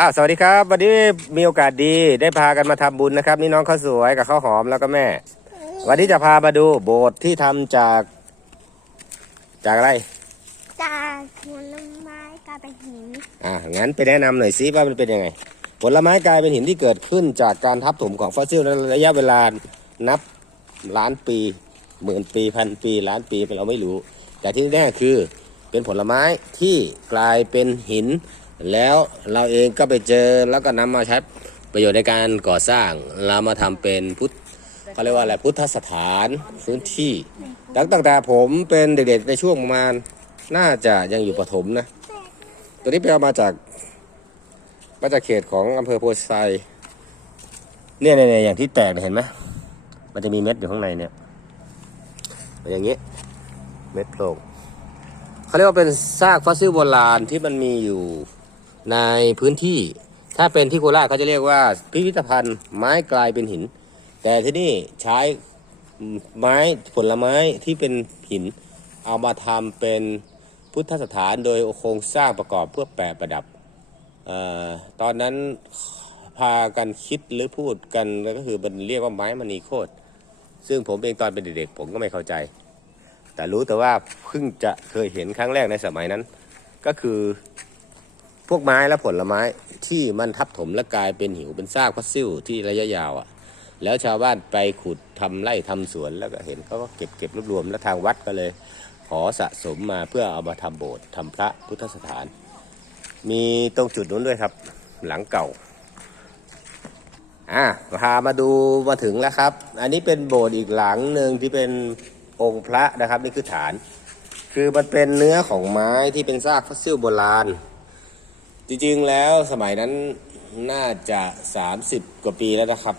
อ้าวสวัสดีครับ วันนี้มีโอกาสดีได้พากันมาทำบุญนะครับ นี่น้องข้าวสวยกับข้าวหอมแล้วก็แม่ วันนี้จะพามาดูโบสถ์ที่ทำจาก จากอะไร จากผลไม้กลายเป็นหิน อ่างั้นไปแนะนำหน่อยซิว่ามันเป็นยังไง ผลไม้กลายเป็นหินที่เกิดขึ้นจากการทับถมของฟอสซิลในระยะเวลานับล้านปีหมื่นปีพันปีล้านปีเราไม่รู้ แต่ที่แน่คือเป็นผลไม้ที่กลายเป็นหิน แล้วเราเองก็ไปเจอแล้วก็นำมาใช้ประโยชน์ในการก่อสร้างเรามาทำเป็นพุทธเขาเรียกว่าอะไรพุทธสถานพื้นที่ตั้งแต่ผมเป็นเด็กๆในช่วงประมาณน่าจะยังอยู่ประถมนะ ตัวนี้ไปเอามาจากมาจากเขตของอำเภอโพไซเนี่ยเนี่ยเนี่ยอย่างที่แตกเห็นไหมมันจะมีเม็ดอยู่ข้างในเนี่ยอย่างนี้เม็ดโพรงเขาเรียกว่าเป็นซากฟอสซิลโบราณที่มันมีอยู่ ในพื้นที่ ถ้าเป็นที่โคราชเขาจะเรียกว่า พิพิธภัณฑ์ไม้กลายเป็นหิน แต่ที่นี่ใช้ไม้ผลไม้ที่เป็นหิน เอามาทำเป็นพุทธสถานโดยโครงสร้างประกอบเพื่อแปรประดับออตอนนั้นพากันคิดหรือพูดกันก็คือมันเรียกว่าไม้มณีโคตรซึ่งผมเองตอนเป็นเด็กๆผมก็ไม่เข้าใจ แต่รู้แต่ว่าเพิ่งจะเคยเห็นครั้งแรกในสมัยนั้น ก็คือ พวกไม้และผลไม้ที่มันทับถมและกลายเป็นหิวเป็นซากฟอสซิลที่ระยะยาวอะ แล้วชาวบ้านไปขุดทำไร่ทำสวนแล้วก็เห็นเขาก็เก็บเก็บรวบรวมแล้วทางวัดก็เลย ขอสะสมมาเพื่อเอามาทำโบสถ์ทำพระพุทธสถาน มีตรงจุดนู้นด้วยครับ หลังเก่าอะพามาดูมาถึงแล้วครับ อันนี้เป็นโบสถ์อีกหลังหนึ่งที่เป็นองค์พระนะครับนี่คือฐาน คือมันเป็นเนื้อของไม้ที่เป็นซากฟอสซิลโบราณ จริงๆแล้วสมัยนั้นน่าจะ30กว่าปีแล้วนะครับ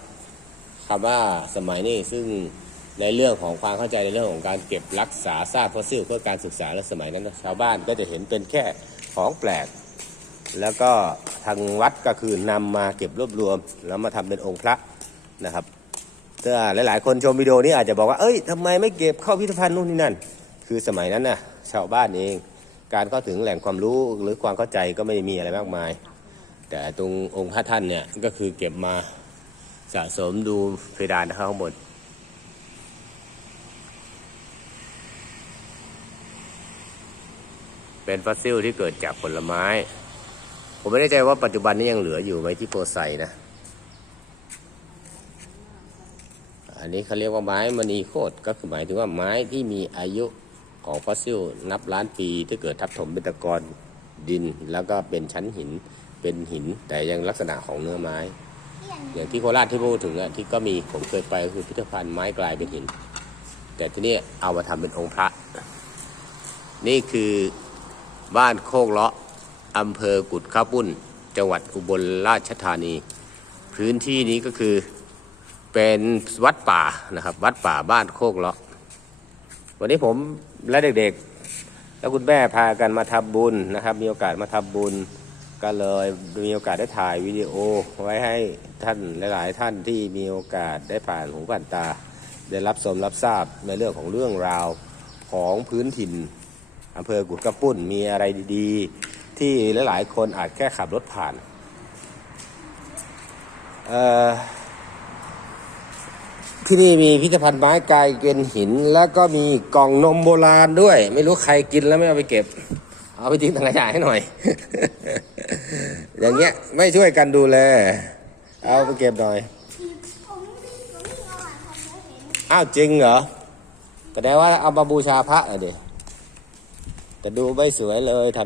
คำว่าสมัยนี้ซึ่งในเรื่องของความเข้าใจในเรื่องของการเก็บรักษาซากฟอสซิลเพื่อการศึกษาและสมัยนั้นชาวบ้านก็จะเห็นเป็นแค่ของแปลก แล้วก็ทางวัดก็คือนำมาเก็บรวบรวม แล้วมาทำเป็นองค์พระนะครับถ้าหลายๆ คนชมวิดีโอนี้อาจจะบอกว่าเอ้ยทำไมไม่เก็บเข้าพิพิธภัณฑ์นู่นนี่นั่น คือสมัยนั้นน่ะชาวบ้านเอง การเข้าถึงแหล่งความรู้หรือความเข้าใจก็ไม่ได้มีอะไรมากมาย แต่ตรงองค์พระท่านเนี่ยก็คือเก็บมาสะสมดูเพดานนะครับข้างบนเป็นฟอสซิลที่เกิดจากผลไม้ ผมไม่แน่ใจว่าปัจจุบันนี้ยังเหลืออยู่ไหมที่โพไซนะ อันนี้เขาเรียกว่าไม้มณีโคตรก็คือหมายถึงว่าไม้ที่มีอายุ ของฟอสซิลนับล้านปีที่เกิดทับถมเป็นตะกอนดิน แล้วก็เป็นชั้นหินเป็นหิน แต่ยังลักษณะของเนื้อไม้ อย่างที่โคราชที่พูดถึงอะที่ก็มีผมเคยไปก็คือพิพิธภัณฑ์ไม้กลายเป็นหิน แต่ที่นี่เอามาทำเป็นองค์พระ นี่คือบ้านโคกเลาะอำเภอกุดข้าวปุ้น จังหวัดอุบลราชธานี พื้นที่นี้ก็คือเป็นวัดป่านะครับ วัดป่าบ้านโคกเลาะวันนี้ผม และเด็กๆ แล้วคุณแม่พากันมาทำบุญนะครับ มีโอกาสมาทำบุญก็เลยมีโอกาสได้ถ่ายวิดีโอไว้ให้ท่านหลาย ๆ ท่านที่มีโอกาสได้ผ่านหูผ่านตา ได้รับชมรับทราบในเรื่องของเรื่องราวของพื้นถิ่นอำเภอกุดกระปุ้นมีอะไรดีๆ ที่หลาย ๆ คนอาจแค่ขับรถผ่าน เอ่อ ที่นี่มีพิพิธภัณฑ์ไม้กายเป็นหิน แล้วก็มีกล่องนมโบราณด้วย ไม่รู้ใครกินแล้วไม่เอาไปเก็บ เอาไปทิ้งถังขยะให้หน่อย อย่างเงี้ยไม่ช่วยกันดูแล เอาไปเก็บหน่อยอ้าวจริงเหรอ ก็ได้ว่าเอามาบูชาพระอะเดี๋ยแต่ดูไม่สวยเลยท